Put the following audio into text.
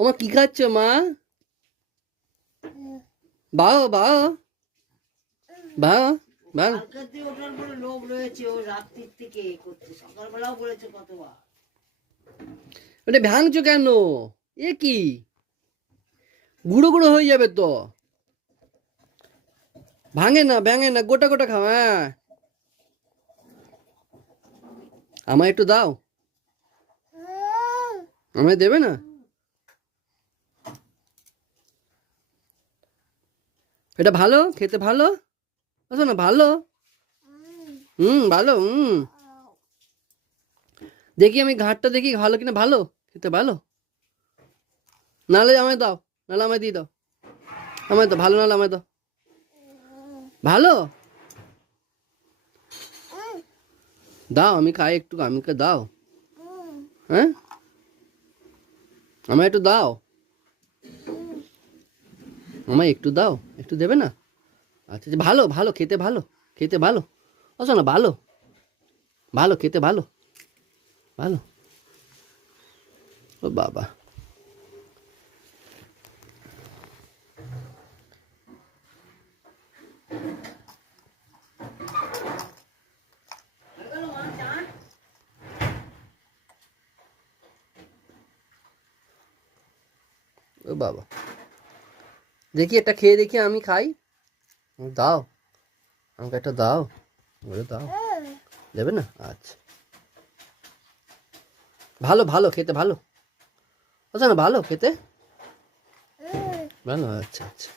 ওমা কি খাচ্ছ মা? বাও বাও বাও বাও। কালকে ওঠার পরে লোভ রয়েছে, ও রাত্রির থেকে করছে, সকালবেলাও বলেছে কতবার। ওটা ভাঙছো কেন? এ কি গুঁড়ো গুঁড়ো হয়ে যাবে তো। ভাঙে না ভাঙে না, গোটা গোটা খাও। হ্যাঁ আমায় একটু দাও, আমায় দেবে না? এটা ভালো খেতে, ভালো আছো না? ভালো, ভালো। দেখি আমি ঘাটটা দেখি ভালো কিনা, ভালো খেতে ভালো। নাহলে আমায় দাও, নাহলে আমায় দিয়ে দাও, আমায় দাও ভালো, নাহলে আমায় দাও ভালো। দাও আমি খাই একটু, আমাকে দাও। হ্যাঁ আমায় একটু দাও, আমায় একটু দাও, একটু দেবে না? আচ্ছা আচ্ছা, ভালো ভালো খেতে, ভালো খেতে ভালো। আচ্ছা না, ভালো ভালো খেতে, ভালো ভালো। ও বাবা, ও বাবা। দেখি এটা খেয়ে দেখি, আমি খাই। দাও আমাকে একটা দাও, বলে দাও। দেবে না? আচ্ছা ভালো ভালো খেতে, ভালো আচ্ছা না, ভালো খেতে ভালো। আচ্ছা আচ্ছা।